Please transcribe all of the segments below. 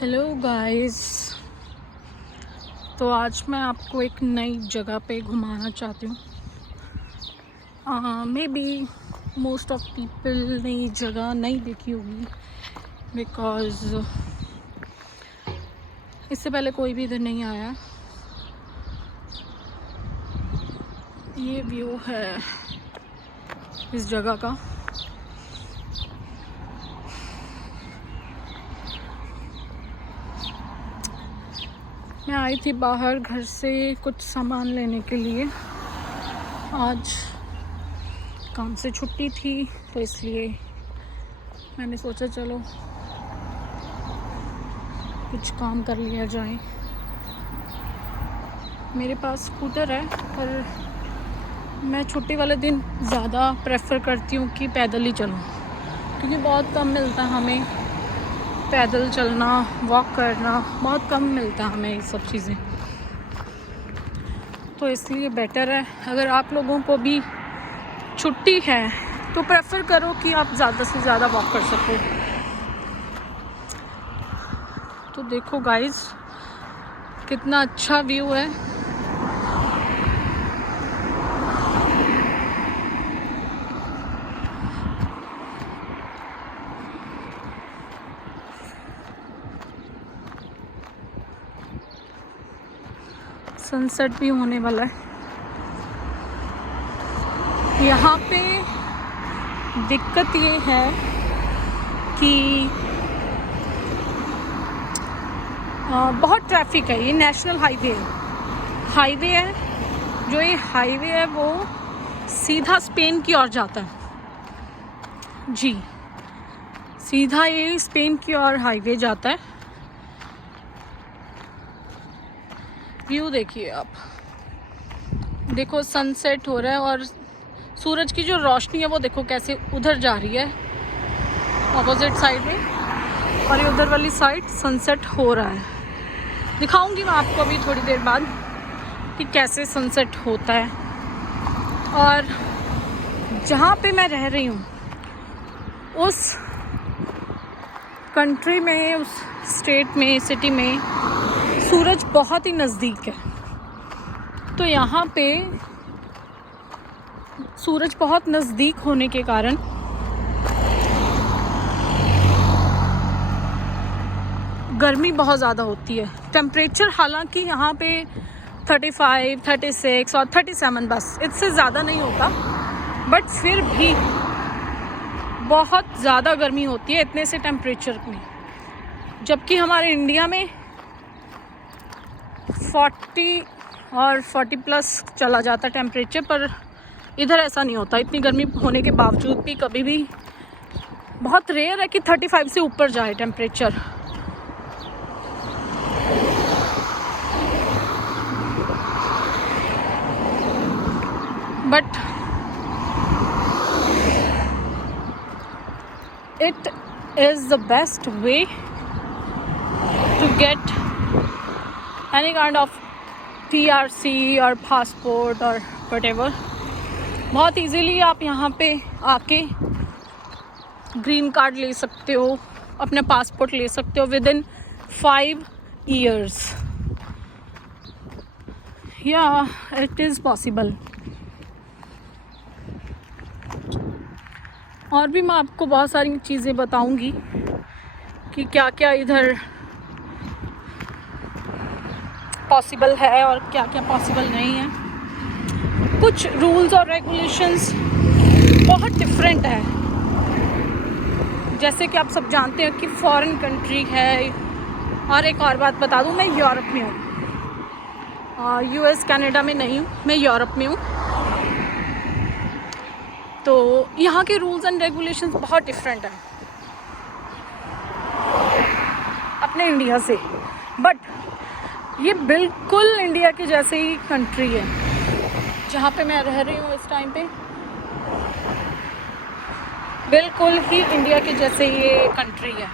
Hello guys. तो आज मैं आपको एक नई जगह पे घुमाना चाहती हूँ। May be most of people नई जगह नहीं देखी होगी, बिकॉज़ इससे पहले कोई भी इधर नहीं आया। ये व्यू है इस जगह का। मैं आई थी बाहर घर से कुछ सामान लेने के लिए। आज काम से छुट्टी थी तो इसलिए मैंने सोचा चलो कुछ काम कर लिया जाए। मेरे पास स्कूटर है पर मैं छुट्टी वाले दिन ज़्यादा प्रेफर करती हूँ कि पैदल ही चलूँ, क्योंकि बहुत कम मिलता है हमें पैदल चलना, वॉक करना बहुत कम मिलता है हमें ये सब चीज़ें। तो इसलिए बेटर है, अगर आप लोगों को भी छुट्टी है तो प्रेफर करो कि आप ज़्यादा से ज़्यादा वॉक कर सको। तो देखो गाइस कितना अच्छा व्यू है। सनसेट भी होने वाला है। यहाँ पे दिक्कत ये है कि बहुत ट्रैफिक है। ये नेशनल हाईवे है। जो ये हाईवे है वो सीधा स्पेन की ओर जाता है। जी, सीधा ये स्पेन की ओर हाईवे जाता है। व्यू देखिए आप, देखो सनसेट हो रहा है और सूरज की जो रोशनी है वो देखो कैसे उधर जा रही है ऑपोजिट साइड में, और ये उधर वाली साइड सनसेट हो रहा है। दिखाऊंगी मैं आपको अभी थोड़ी देर बाद कि कैसे सनसेट होता है। और जहाँ पे मैं रह रही हूँ उस कंट्री में, उस स्टेट में, सिटी में सूरज बहुत ही नज़दीक है। तो यहाँ पे सूरज बहुत नज़दीक होने के कारण गर्मी बहुत ज़्यादा होती है। टेम्परेचर हालांकि यहाँ पे 35, 36 और 37 बस, इससे ज़्यादा नहीं होता, बट फिर भी बहुत ज़्यादा गर्मी होती है इतने से टेम्परेचर में। जबकि हमारे इंडिया में 40 और 40 प्लस चला जाता है टेम्परेचर, पर इधर ऐसा नहीं होता। इतनी गर्मी होने के बावजूद भी कभी भी बहुत रेयर है कि 35 से ऊपर जाए temperature. But it is the best way to get any kind of TRC or passport or whatever। बहुत इजीली आप यहाँ पे आके ग्रीन कार्ड ले सकते हो, अपना पासपोर्ट ले सकते हो विदिन 5 years। या इट इज़ पॉसिबल। और भी मैं आपको बहुत सारी चीज़ें बताऊंगी कि क्या क्या इधर पॉसिबल है और क्या क्या पॉसिबल नहीं है। कुछ रूल्स और रेगुलेशंस बहुत डिफरेंट है। जैसे कि आप सब जानते हैं कि फॉरेन कंट्री है। और एक और बात बता दूं, मैं यूरोप में हूँ, US कनाडा में नहीं हूँ, मैं यूरोप में हूँ। तो यहाँ के रूल्स एंड रेगुलेशंस बहुत डिफरेंट है अपने इंडिया से। बट ये बिल्कुल इंडिया के जैसे ही कंट्री है जहाँ पे मैं रह रही हूँ इस टाइम पे। बिल्कुल ही इंडिया के जैसे ये कंट्री है।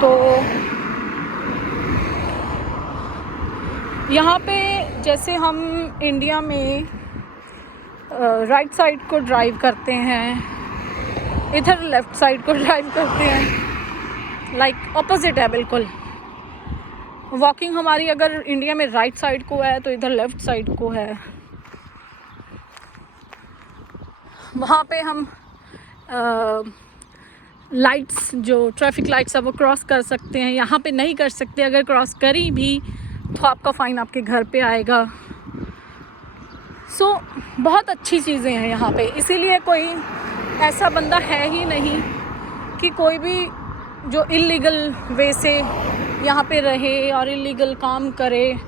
तो यहाँ पे जैसे हम इंडिया में राइट साइड को ड्राइव करते हैं, इधर लेफ़्ट साइड को ड्राइव करते हैं। लाइक ऑपोजिट है बिल्कुल। वॉकिंग हमारी अगर इंडिया में राइट साइड को है तो इधर लेफ़्ट साइड को है। वहाँ पे हम लाइट्स, जो ट्रैफिक लाइट्स है वो क्रॉस कर सकते हैं, यहाँ पे नहीं कर सकते। अगर क्रॉस करी भी तो आपका फ़ाइन आपके घर पे आएगा। सो बहुत अच्छी चीज़ें हैं यहाँ पे, इसीलिए कोई ऐसा बंदा है ही नहीं कि कोई भी जो इल्लीगल वे से यहाँ पे रहे और इल्लीगल काम करे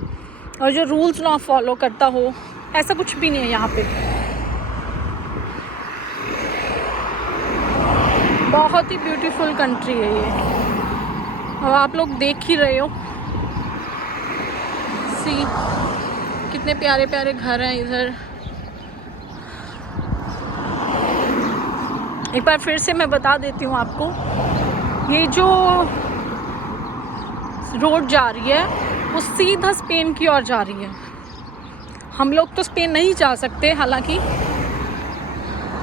और जो रूल्स ना फॉलो करता हो, ऐसा कुछ भी नहीं है यहाँ पे। बहुत ही ब्यूटीफुल कंट्री है ये, और आप लोग देख ही रहे हो। सी कितने प्यारे प्यारे घर हैं इधर। एक बार फिर से मैं बता देती हूँ आपको, ये जो रोड जा रही है वो सीधा स्पेन की ओर जा रही है। हम लोग तो स्पेन नहीं जा सकते, हालांकि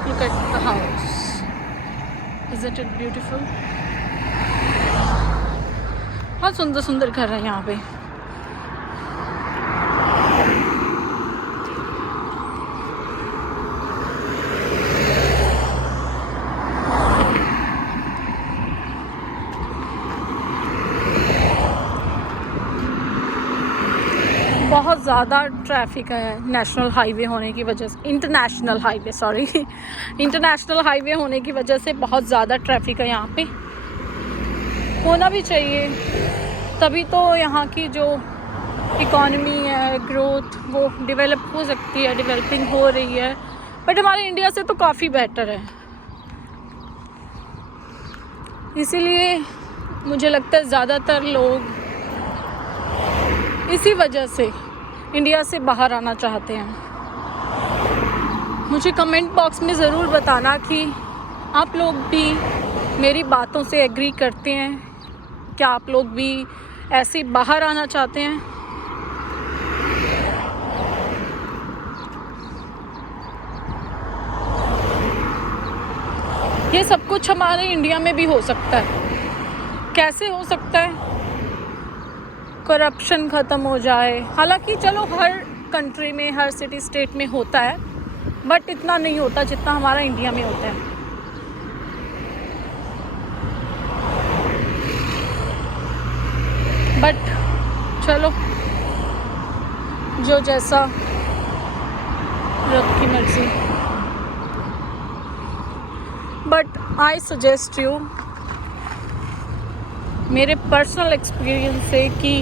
look at the house, isn't it beautiful. बहुत सुंदर सुंदर घर है यहाँ पे। बहुत ज़्यादा ट्रैफिक है नेशनल हाईवे होने की वजह से, इंटरनेशनल हाईवे होने की वजह से बहुत ज़्यादा ट्रैफिक है यहाँ पे। होना भी चाहिए, तभी तो यहाँ की जो इकॉनमी है, ग्रोथ, वो डेवलप हो सकती है, डेवलपिंग हो रही है। बट हमारे इंडिया से तो काफ़ी बेटर है। इसीलिए मुझे लगता है ज़्यादातर लोग इसी वजह से इंडिया से बाहर आना चाहते हैं। मुझे कमेंट बॉक्स में ज़रूर बताना कि आप लोग भी मेरी बातों से एग्री करते हैं। क्या आप लोग भी ऐसे बाहर आना चाहते हैं? ये सब कुछ हमारे इंडिया में भी हो सकता है। कैसे हो सकता है? करप्शन ख़त्म हो जाए। हालांकि चलो हर कंट्री में, हर सिटी स्टेट में होता है, बट इतना नहीं होता जितना हमारा इंडिया में होता है। बट चलो, जो जैसा रब की मर्जी। बट आई सजेस्ट यू, मेरे पर्सनल एक्सपीरियंस से, कि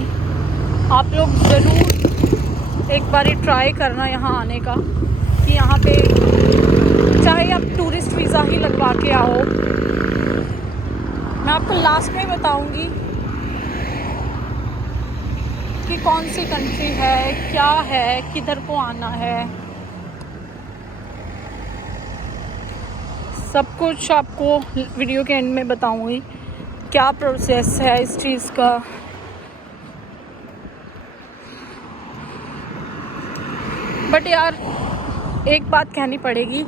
आप लोग ज़रूर एक बार ट्राई करना यहाँ आने का। कि यहाँ पे चाहे आप टूरिस्ट वीज़ा ही लगवा के आओ, मैं आपको लास्ट में बताऊँगी कि कौन सी कंट्री है, क्या है, किधर को आना है। सब कुछ आपको वीडियो के एंड में बताऊँगी, क्या प्रोसेस है इस चीज़ का। बट यार एक बात कहनी पड़ेगी,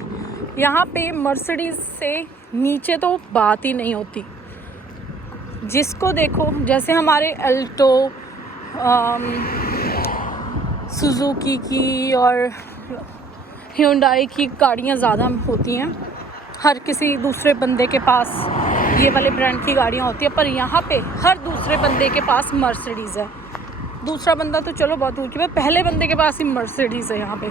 यहाँ पे मर्सिडीज़ से नीचे तो बात ही नहीं होती। जिसको देखो, जैसे हमारे अल्टो, सुजुकी की और ह्यूंडई की गाड़ियाँ ज़्यादा होती हैं। हर किसी दूसरे बंदे के पास ये वाले ब्रांड की गाड़ियाँ होती है, पर यहाँ पे हर दूसरे बंदे के पास मर्सिडीज़ है। दूसरा बंदा तो चलो बहुत दूर की बात, पहले बंदे के पास ही मर्सिडीज़ है यहाँ पे।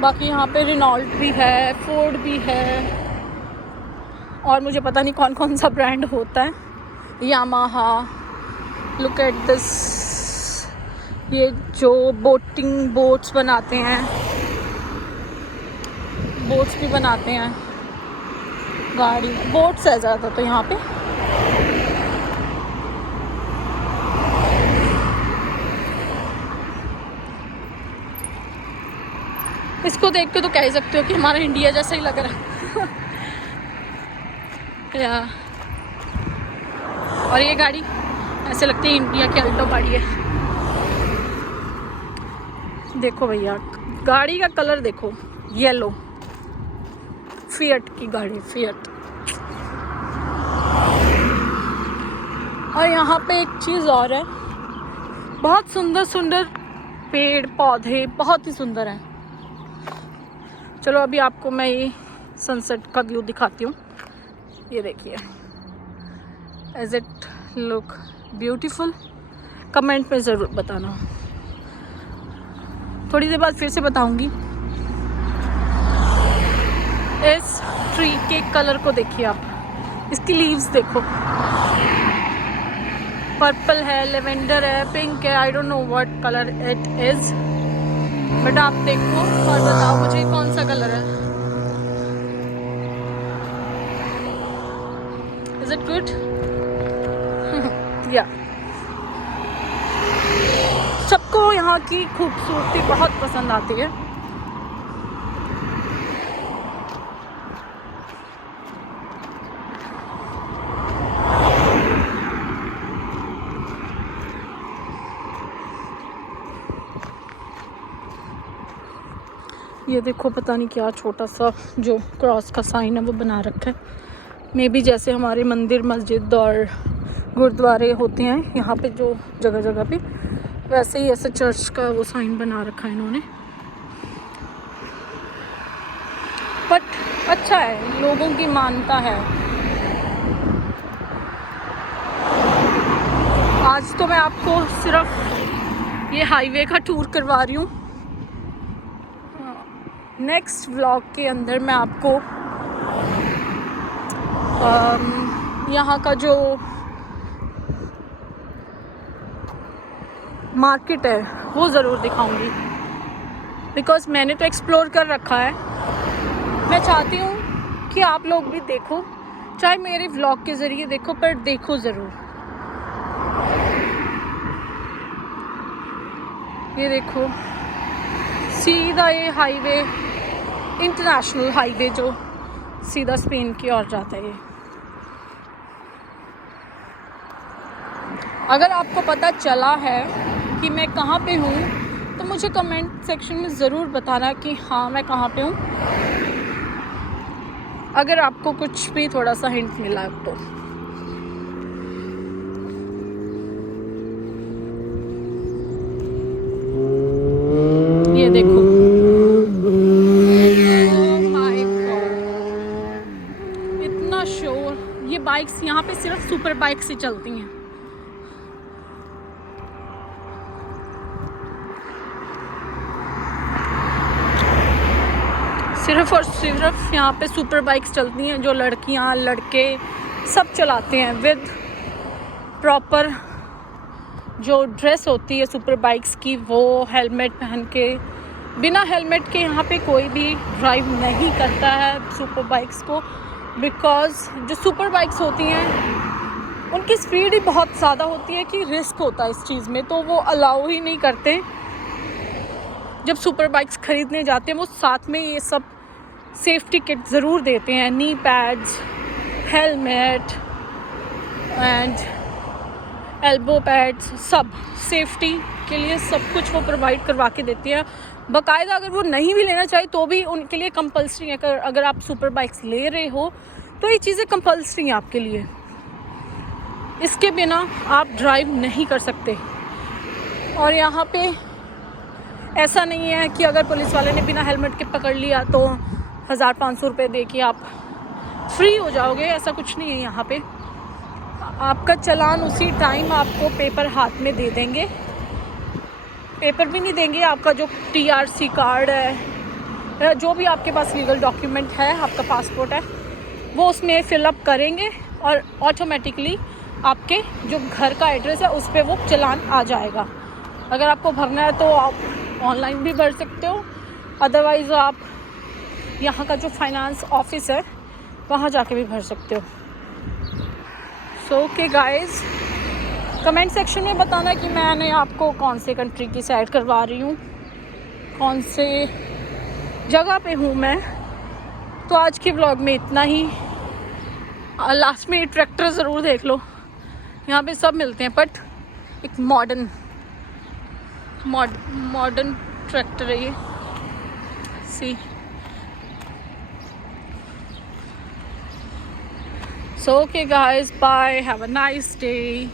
बाकी यहाँ पे रेनॉल्ट भी है, फोर्ड भी है, और मुझे पता नहीं कौन कौन सा ब्रांड होता है, यामाहा। लुक एट दिस, ये जो बोट्स बनाते हैं, बोट्स भी बनाते हैं, गाड़ी बोट्स है ज़्यादा तो यहाँ पे। इसको देख के तो कह सकते हो कि हमारा इंडिया जैसा ही लग रहा है या। और ये गाड़ी ऐसे लगती है इंडिया की अल्टो गाड़ी है। देखो भैया, गाड़ी का कलर देखो, येलो, फिएट की गाड़ी, फिएट। और यहाँ पे एक चीज़ और है, बहुत सुंदर सुंदर पेड़ पौधे, बहुत ही सुंदर हैं। चलो अभी आपको मैं ये सनसेट का व्यू दिखाती हूँ। ये देखिए, is it look beautiful? Comment में ज़रूर बताना। थोड़ी देर बाद फिर से बताऊंगी। इस ट्री के कलर को देखिए आप, इसकी लीव्स देखो, पर्पल है, लेवेंडर है, पिंक है, I don't know what colour it is, but आप देखो और बताओ मुझे कौन सा कलर है। Is it good? या सबको यहाँ की खूबसूरती बहुत पसंद आती है। ये देखो, पता नहीं क्या छोटा सा जो क्रॉस का साइन है वो बना रखा है। मे बी जैसे हमारे मंदिर मस्जिद और गुरुद्वारे होते हैं यहाँ पे जो जगह जगह पे, वैसे ही ऐसे चर्च का वो साइन बना रखा है इन्होंने। बट अच्छा है, लोगों की मान्यता है। आज तो मैं आपको सिर्फ ये हाईवे का टूर करवा रही हूँ। नेक्स्ट व्लॉग के अंदर मैं आपको यहाँ का जो मार्केट है वो ज़रूर दिखाऊंगी, बिकॉज़ मैंने तो एक्सप्लोर कर रखा है। मैं चाहती हूँ कि आप लोग भी देखो, चाहे मेरे व्लॉग के ज़रिए देखो, पर देखो ज़रूर। ये देखो, सीधा ये हाईवे, इंटरनेशनल हाईवे जो सीधा स्पेन की ओर जाता है। अगर आपको पता चला है कि मैं कहाँ पे हूँ तो मुझे कमेंट सेक्शन में ज़रूर बताना कि हाँ मैं कहाँ पे हूँ, अगर आपको कुछ भी थोड़ा सा हिंट मिला तो। ये देखो, इतना शोर। ये बाइक्स यहाँ पे सिर्फ सुपर बाइक्स ही चलती हैं। सिर्फ और सिर्फ यहाँ पे सुपर बाइक्स चलती हैं, जो लड़कियाँ लड़के सब चलाते हैं विद प्रॉपर जो ड्रेस होती है सुपर बाइक्स की, वो हेलमेट पहन के। बिना हेलमेट के यहाँ पे कोई भी ड्राइव नहीं करता है सुपर बाइक्स को, बिकॉज़ जो सुपर बाइक्स होती हैं उनकी स्पीड ही बहुत ज़्यादा होती है कि रिस्क होता है इस चीज़ में, तो वो अलाउ ही नहीं करते। जब सुपर बाइक्स ख़रीदने जाते हैं वो साथ में ये सब सेफ्टी किट ज़रूर देते हैं, knee pads, helmet and elbow pads, सब सेफ्टी के लिए सब कुछ वो प्रोवाइड करवा के देती हैं बाकायदा। अगर वो नहीं भी लेना चाहे तो भी उनके लिए कंपल्सरी है। अगर आप सुपर बाइक्स ले रहे हो तो ये चीज़ें कंपल्सरी हैं आपके लिए, इसके बिना आप ड्राइव नहीं कर सकते। और यहाँ पे ऐसा नहीं है कि अगर पुलिस वाले ने बिना हेलमेट के पकड़ लिया तो 1500 रुपये दे के आप फ्री हो जाओगे, ऐसा कुछ नहीं है। यहाँ पे आपका चालान उसी टाइम आपको पेपर हाथ में दे देंगे, पेपर भी नहीं देंगे, आपका जो TRC कार्ड है, जो भी आपके पास लीगल डॉक्यूमेंट है, आपका पासपोर्ट है, वो उसमें फिलअप करेंगे और ऑटोमेटिकली आपके जो घर का एड्रेस है उस पर वो चालान आ जाएगा। अगर आपको भरना है तो आप ऑनलाइन भी भर सकते हो, अदरवाइज़ आप यहाँ का जो फाइनेंस ऑफिस है वहाँ जाके भी भर सकते हो। So okay guys, comment section में बताना कि मैंने आपको कौन से कंट्री की साइड करवा रही हूँ, कौन से जगह पे हूँ मैं। तो आज के व्लॉग में इतना ही। लास्ट में ट्रैक्टर ज़रूर देख लो, यहाँ पे सब मिलते हैं, बट एक मॉडर्न ट्रैक्टर है ये। सी So okay guys, bye, have a nice day.